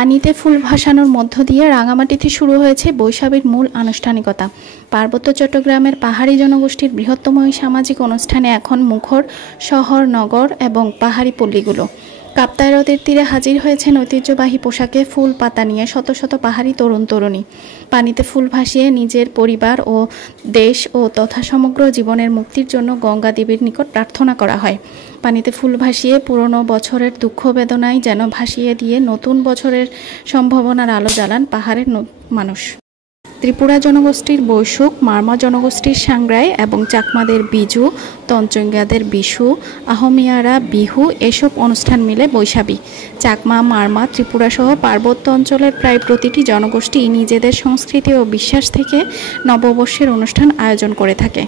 পানিতে ফুল ভাসানোর মধ্য দিয়ে রাঙামাটিতে শুরু হয়েছে বৈশাখীর মূল আনুষ্ঠানিকতা। পার্বত্য চট্টগ্রামের পাহাড়ি জনগোষ্ঠীর বৃহত্তম এই সামাজিক অনুষ্ঠানে এখন মুখর শহর, নগর এবং পাহাড়ি পল্লীগুলো। কাপ্তাই হ্রদের তীরে হাজির হয়েছেন ঐতিহ্যবাহী পোশাকে ফুল পাতা নিয়ে শত শত পাহাড়ি তরুণ তরুণী। পানিতে ফুল ভাসিয়ে নিজের পরিবার ও দেশ ও তথা সমগ্র জীবনের মুক্তির জন্য গঙ্গা দেবীর নিকট প্রার্থনা করা হয়। পানিতে ফুল ভাসিয়ে পুরনো বছরের দুঃখ বেদনায় যেন ভাসিয়ে দিয়ে নতুন বছরের সম্ভাবনার আলো জ্বালান পাহাড়ের মানুষ। ত্রিপুরা জনগোষ্ঠীর বৈশুক, মারমা জনগোষ্ঠীর সাংগ্রাই এবং চাকমাদের বিজু, তঞ্চঙ্গিয়াদের বিশু, আহমিয়ারা বিহু এসব অনুষ্ঠান মিলে বৈশাখী। চাকমা, মারমা, ত্রিপুরা সহ পার্বত্য অঞ্চলের প্রায় প্রতিটি জনগোষ্ঠী নিজেদের সংস্কৃতি ও বিশ্বাস থেকে নববর্ষের অনুষ্ঠান আয়োজন করে থাকে।